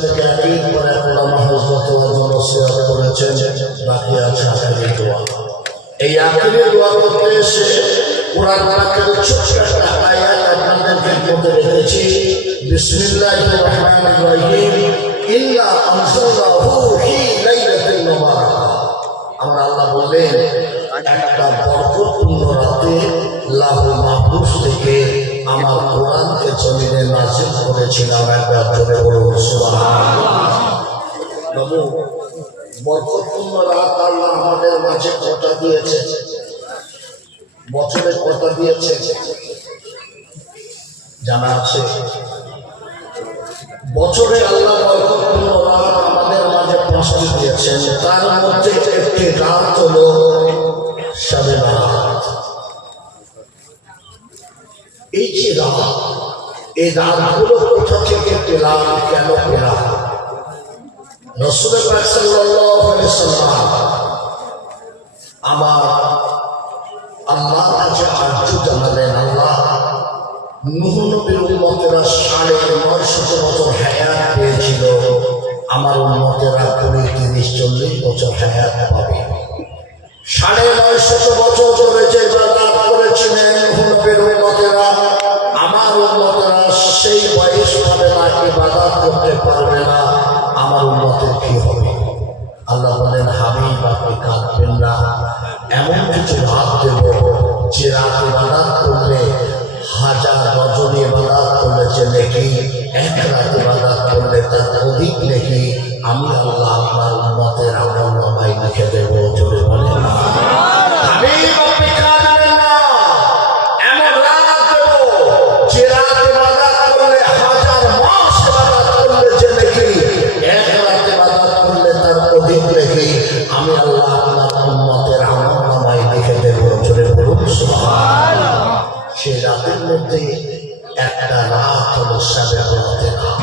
থেকে একের পর এক ওলামা হযরত ওয়াজ নসিহত করেছেন। বাকি আছে আখিরি দোয়া। এই আখিরি দোয়া করতে এসে কোরআন পাকের ছোট্ট একটা আয়াত আপনাদের খেদমতে রেখেছি। বিসমিল্লাহির রহমানির রহিম। ইন্না আনজালনাহু ফি লাইলাতিল মুবারাকাহ। আমরা আল্লাহ বললেন একটা বরকতপূর্ণ রাতে লাহুল মাহফুজ থেকে আমার কোরআনকে জমিনে নাযিল করেছিলাম। একবার জোরে বলুন সুবহানাল্লাহ। বাবু, বরকতপূর্ণ রাত আল্লাহ আমাদের মাঝে কটা দিয়েছে? বছরে কটা দিয়েছে জানা আছে? বছরে আল্লাহ বরকতপূর্ণ রাত আমাদের মাঝে 5টি দিয়েছেন। তার মধ্যে একটি রাত হলো শবে বারাত। এই যে রাত, এই রাতগুলো কোথা থেকে পেলাম, কেন পেলাম? রাসূল পাক সাল্লাল্লাহু আলাইহি ওয়াসাল্লাম আমার আল্লাহর কাছে আরজু জানালেন, আল্লাহ নূহ নবীর উম্মতেরা 950 বছর হায়াত পেয়েছিল, আমার উম্মতেরা 30-40 বছর হায়াত পাবে। 950 বছর ধরে যে ইবাদত করেছিলেন নূহ নবীর উম্মতেরা, আমার উম্মতেরা সেই বয়স পাবে না, ইবাদত করতে পারবে না, আমার উম্মতের কি হবে? আল্লাহ বলেন, হাবিব আপনি কাঁদবেন না, এমন কিছু রাত দেব যে রাত ইবাদত করলে 1000 রজনী ইবাদত করলে যে নেকি, এক রাত ইবাদত করলে তার অধিক নেকি আমি আল্লাহ আপনার উম্মতের আমলনামায় লিখে দেব। জোরে বলেন হাবিব আপনি কাঁদবেন না, এমন রাত দেব যে রাত ইবাদত করলে 1000 মাস ইবাদত করলে যে নেকি, এক রাত ইবাদত করলে তার অধিক নেকি আমি আল্লাহ আপনার উম্মতের আমলনামায় লিখে দেব। জোরে বলুন সুবহানাল্লাহ। সেই রাতের মধ্যে একটা রাত হলো শবে বরাতের রাত।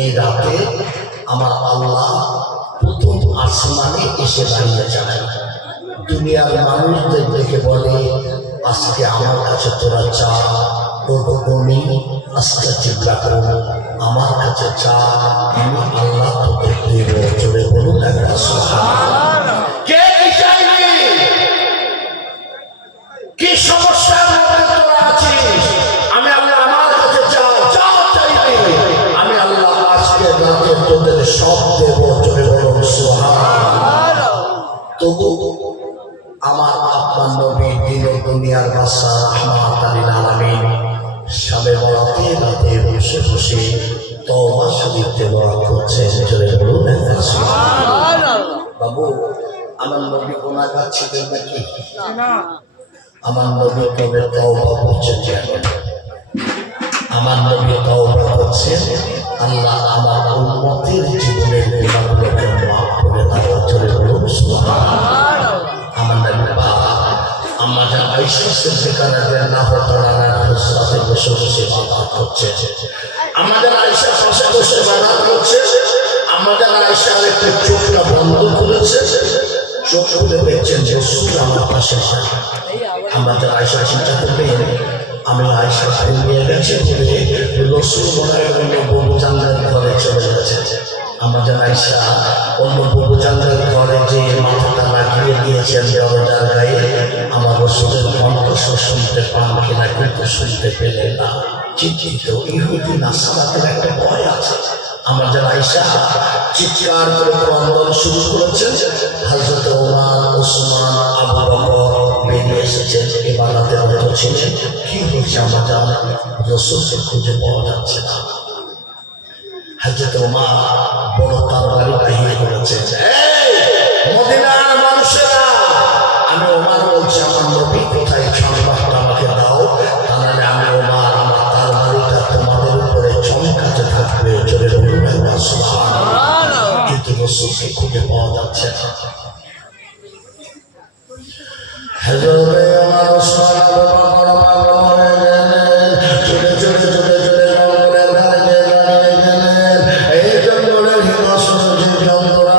এই রাতে আমার আল্লাহ প্রথম আসমানে এসে দাঁড়িয়ে যায়। দুনিয়ার মানুষদের দেখে বলে, আজকে আমার কাছে তোরা চা, তোরবনি আস্তাগফিরুল্লাহ, আমার কাছে চা, আমি আল্লাহ তোকে দেব। জোরে বলুন একবার সুবহানাল্লাহ। কে চাইবে? কি সমস্যার মধ্যে তোরা আছিস? আমি আল্লাহ আমার কাছে চা, চা চাইবে, আমি আল্লাহ আজকে রাতে তোদের সব দেব। জোরে বলুন সুবহানাল্লাহ। তবু আমার আপনার নবী দিন ও দুনিয়ার বাদশা রাহমাতুল লিল আলামিন শবে বরাতে রাতে বসে বসে তওবা শরীফ তেলাওয়াত করছেন। জোরে বলুন সুবহানাল্লাহ। বাবু, আমার নবী গুনাহগার ছিলেন নাকি? না। আমার নবী কবে তওবা করছেন? আমার নবী তওবা করছেন, আল্লাহ আমার উম্মতের জীবনের গুনাহগুলোকে মাফ করে দাও। জোরে বলুন সুবহানাল্লাহ। আমার নবী পাক আম্মা আয়েশা সিদ্দিকা রাদিয়াল্লাহু তাআলা আনহার সাথে বসে বসে ইবাদত করছেন। আমাদের আয়েশা পাশে বসে ইবাদত করছে। আমাদের আয়েশা একটু চোখটা বন্ধ করেছে, চোখ খুলে দেখছেন রাসূল আমার পাশে। আমাদের আয়েশা চিন্তা করলেন, আমি আয়েশা ঘুমিয়ে গেছে বলে রাসূল মনে হয় অন্য বউ জানলার ঘরে চলে গেছে। আমাদের আয়েশা অন্য বউ জানলার ঘরে যে মাথাটা লাগিয়ে দিয়েছেন দরজার গায়ে, আমার রাসূলের কণ্ঠস্বর শুনতে পান কিনা কিন্তু শুনতে পেলেন না। চিন্তিত, ইহুদি নাসরাতের একটা ভয় আছে। আমাদের আয়েশা চিৎকার করে ক্রন্দন শুরু করেছেন। হযরত ওমর, ওসমান, আবু বকর বেরিয়ে এসেছেন, ইবাদতে রত ছিলেন। কি হয়েছে আমাদের রাসূলকে খুঁজে পাওয়া যাচ্ছে না। হযরত ওমর বড় তরবারি বাহির করেছেন। এই মদিনার মানুষেরা, আমি ওমর বলছি, আমার নবী কোথায়? সংবাদটা আমাকে দাও, তাহলে আমি ওমর আমার তরবারিটা তোমাদের উপরে চমকাতে থাকবে। জোরে বলুন সুবহানাল্লাহ। কিন্তু রাসূলকে খুঁজে পাওয়া যাচ্ছে না। হযরত ওমর, ওসমান, আবু বকর পাগল হয়ে গেলেন। চলে চলে চলে চলে জঙ্গলের ধারে গিয়ে দাঁড়িয়ে গেলেন। এই জঙ্গলের হিংস্র জীব-জন্তুরা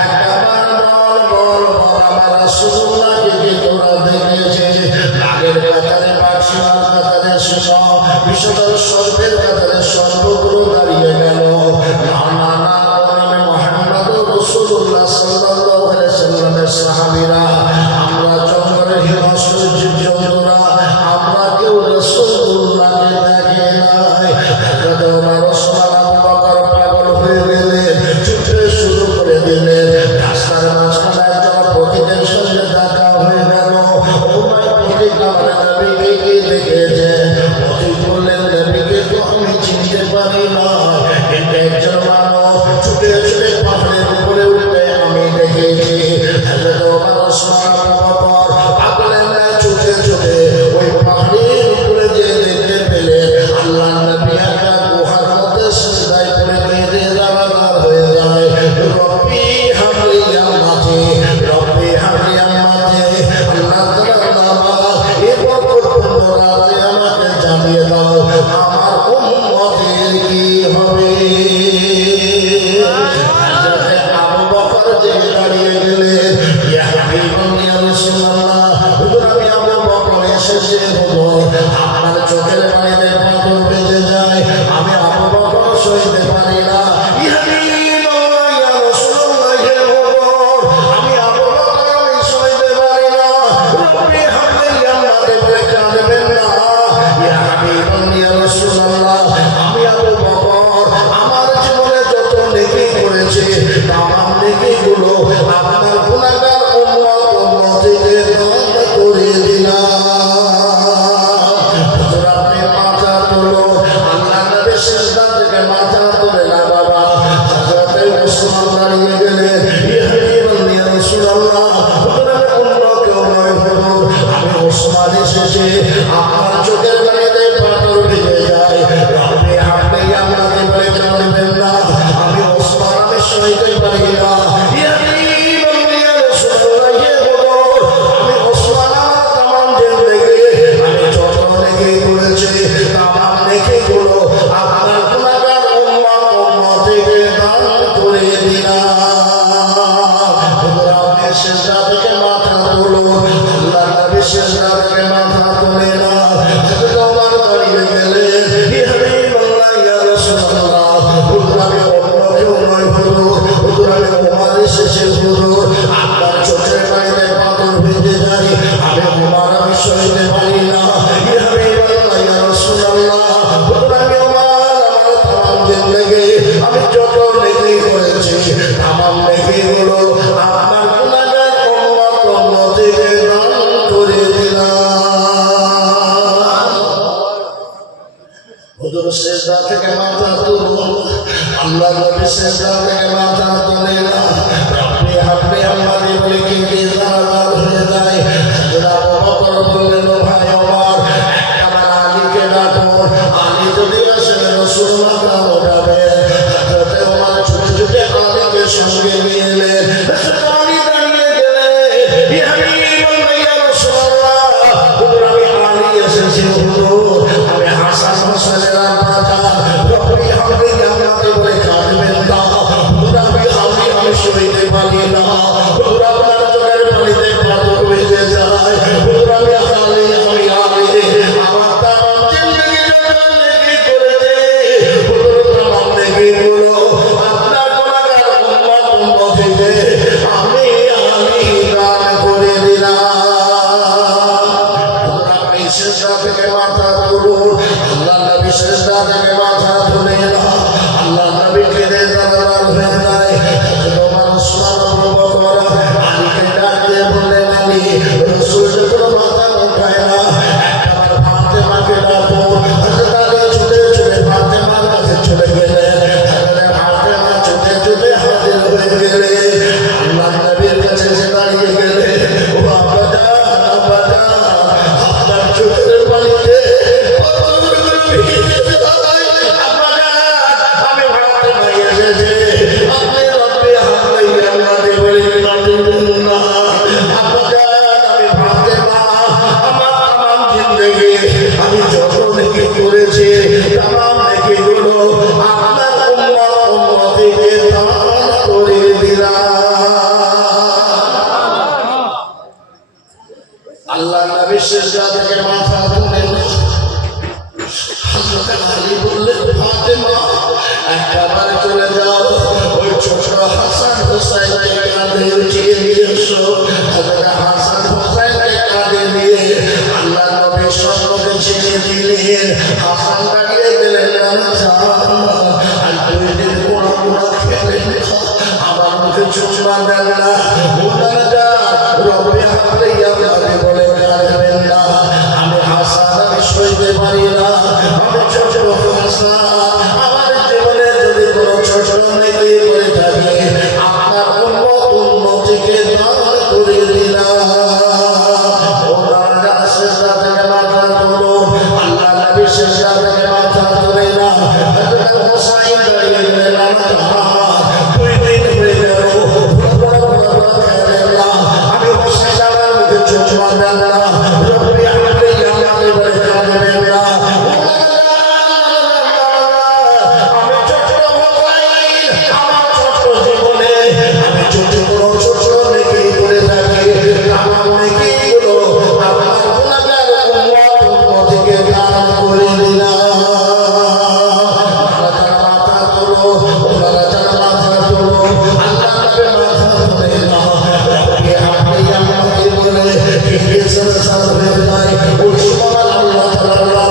একবার বল বল বল আমার রাসূলুল্লাহকে কি তোরা দেখেছে? নাগের কাতারে বাঘ, সিংহের কাতারে সিংহ, বিষধর সর্পের কাতারে সর্পগুলো দাঁড়িয়ে গেল। পারি না আমি আবু বকর আমি সইতে পারি না রব্বি হাবলি আমাকে বলে কাঁদবেন না ইয়া হাবিবান ইয়া রাসূলুল্লাহ আমি আবু বকর আমার জীবনে যত নেকি করেছে তামাম নেকিগুলো আপনার গুনাহগার উম্মতকে দান করে দিলাম হুজুর আপনি মাথা তুলো আল্লাহ নবী সিজদা থেকে মাথা তুলে না বাবা হযরত ওসমান দাঁড়িয়ে গেলেন ইয়া হাবিবান ইয়া রাসূলুল্লাহ হুজুর আমি অন্য কেউ নয় হুজুর আমি ওসমান এসেছি আপনার চোখের পানিতে পাথর ভিজে যায় রব্বি হাবলি আমাকে বলে কাঁদবেন না আমি ওসমান আমি সইতে পারি না ইয়া হাবিবান ইয়া রাসূলুল্লাহ হে হুজুর আমি ওসমান আমার তামাম জিন্দেগি আমি যত নেকি করেছি তামাম নেকিগুলো আপনার গুনাহগার উম্মতকে দান করে দিলাম হুজুর আপনি সিজদা থেকে মাথা তুলুন আল্লাহ নবী সিজদা থেকে মাথা তুলে না হযরত ওমর দাঁড়িয়ে গেলেন ইয়া হাবিবাল্লাহ ইয়া রাসূলুল্লাহ হুজুর আমি অন্য কেউ নয় হুজুর আমি ওমর এসেছি হুজুর আপনার চোখের পানিতে পাথর ভিজে যায় আমি ওমর আমি সইতে পারি না ইয়া হাবিবাল্লাহ ইয়া রাসূলুল্লাহ হুজুর আমি ওমর আমার তামাম জিন্দেগি আমি যত নেকি করেছি তামাম নেকিগুলো আপনার গুনাহগার উম্মতকে দান করে দিলাম হুজুর সিজদা থেকে মাথা তুলুন আল্লাহ নবী সিজদা থেকে মাথা তুলে না রব্বি হাবলি আমাকে বলে কি জানাজার হয়ে যায় হযরত আবু বকর বললেন ও ভাই ওমর একবার আলীকে ডাকুন আলী যদি আসে রাসূল মাথা ওঠাবে হযরত ওমর ছুটে ছুটে আলীকে সঙ্গে নিয়ে এলেন হযরত আলী দাঁড়িয়ে গেলেন ইয়া হাবিবাল্লাহ ইয়া রাসূলুল্লাহ হুজুর আমি আলী এসেছি হুজুর আমি হাসান হোসেনের আব্বা রব্বি হাবলি আমাকে বলে কাঁদবেন না হুজুর আমি সইতে পারি না হুজুর আপনার চোখের পানিতে পাথর ভেজে যায় হুজুর আমি আলী আমার তামাম জিন্দেগি যত নেকি করেছে হুজুর তামাম নেকিগুলো আপনার গুনাহগার উম্মতকে আমি আলী দান করে দিলাম হুজুর আপনি সিজদা থেকে মাথা তুলুন আল্লাহ নবী সিজদা থেকে মাথা তুলে না আল্লাহ নবী কেঁদে জানাজার হয়ে যায় হযরত ওমর ওসমান আবু বকর আলীকে ডাক দিয়ে বললেন আলী রাসূল যখন মাথা উঠায় না একবার ফাতেমাকে ডাকুন হযরত আলী ছুটে ছুটে ফাতেমার কাছে চলে গেলেন হযরত ফাতেমা ছুটে ছুটে হাজির হয়ে গেলেন আল্লাহ নবীর কাছে এসে দাঁড়িয়ে গেলেন ও আব্বা জান আপনার চোখের পানিতে পাথরগুলো ভিজে যায় আব্বা জান আমি ফাতেমা এসেছি আপনি রব্বি হাবলি আমাকে বলে কাঁদবেন না আব্বা জান আমি ফাতেমা আমার তামাম জিন্দেগি আমি যত নেকি করেছি তামাম নেকিগুলো আপনার উম্মতকে দান করে দিলাম আল্লাহ নবী সিজদা থেকে মাথা তুলে না হযরত আলী বললেন ফাতেমা একবার চলে যাও ওই ছোট হাসান হোসেনকে কাঁধে উঠিয়ে নিয়ে এসো হযরত হাসান হোসেনকে কাঁধে নিয়ে আল্লাহ নবী সম্মুখে ছেড়ে দিলেন হাসান দাঁড়িয়ে গেলেন আর 2 দিন পোড়া পোড়া খেলেন আমার মুখে চুমা দেন না রব্বি হাবলি আমাকে বলে কাঁদবেন না আমি হাসান আমি সইতে পারি না আমি ছোট হাসান আমার জীবনে যদি কোনো ছোট নেকি করে থাকে আপনার উম্মতকে দান করে দিলাম ও দাদা সিজদা থেকে মাথা তুলুন আল্লাহ নবী সিজদা থেকে মাথা তুলে না হযরত হোসাইন দাঁড়িয়ে গেলেন 2 দিন হয়ে গেল বড় বড় খেলেন না ওনারা যারা মাথা তোলো আল্লাহ নবী মাথা তোলে না রব্বি হাবলি আমাকে বলে হিজর সার হয়ে যায় ওই সময় আল্লাহ তাআলা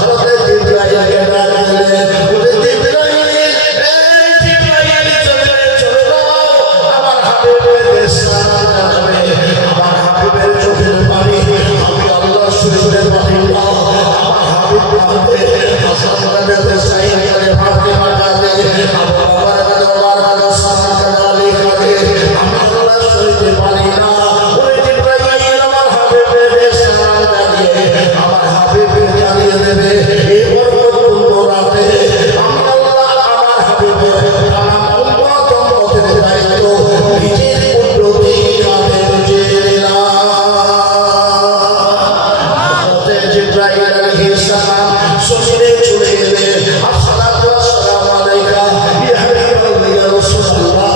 হযরত জিবরাইলকে ডাক দিলেন বলে জিবরাইল এই জিবরাইল চলে যাও আমার হাবিবের সালাম জানাবে আমার হাবিবের চোখের পানি আমি আল্লাহ শরীরের পানি না আমার হাবিব কাঁদে হাসান কাঁদে সাইদ কাঁদে ফাতেমা কাঁদে আবু বকর কাঁদে ওমর কাঁদে উসমান কাঁদে আলী কাঁদে আমি আল্লাহ শরীরের পানি না ওই জিবরাইল আমার হাবিবের সালাম জানিয়ে আমার হাবিবের জানিয়ে দেবে এই বরকতপূর্ণ রাতে আমি আল্লাহ আমার হাবিবের তামাম উম্মতের দায়িত্ব নিজের কুদরতি কাঁধে বুঝিয়ে নিলাম হযরত জিবরাইল আলাইহিস সালাম সজদে চলে গেলেন আসসালাতু ওয়াসসালামু আলাইকা ইয়া হাবিবাল্লাহ ইয়া রাসূলুল্লাহ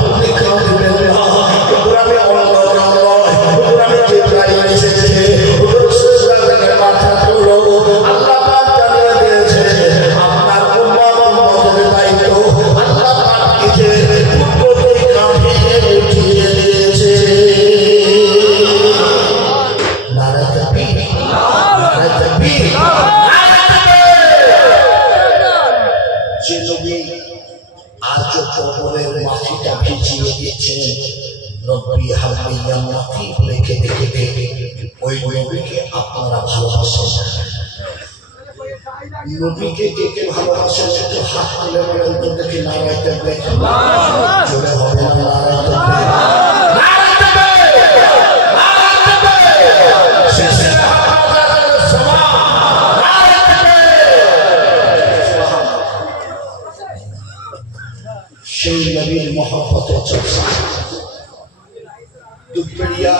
আপনি কাঁদবেন না আমি আমি জিবরাইল এসেছে রাসূলুল্লাহর মাথা তোলো আল্লাহ পাক জানিয়ে দিয়েছে আপনার উম্মতের দায়িত্ব আল্লাহ পাক নিজে কুদরতি কাঁধে উঠিয়ে দিয়েছে নারে তাকবীর নারে তাকবীর যে নবী আজ কবরের মাটিটা ভিজিয়ে দিয়েছেন রব্বি হাবলি ইয়ামাতি লিখে দেখে ওই নবীকে আপনারা ভালোবাসেন নবীকে কে কে ভালোবাসেন একটু হাত তুলে বলেন তো দেখি নারায়ে তাকবীর জোরে হবে না নারায়ে তাকবীর নারায়ে তাকবীর নারায়ে তাকবীর শেষে হাত সমান নারায়ে তাকবীর সেই নবীর মহব্বতের চর্চা দুপড়িয়া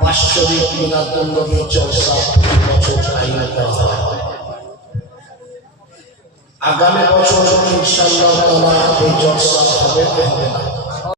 বাৎসরিক মিলাদুন নবী চর্চা প্রতি বছর আয়োজন করা হয় আগামী বছর ইনশাআল্লাহ তাআলা এই চর্চা হবে না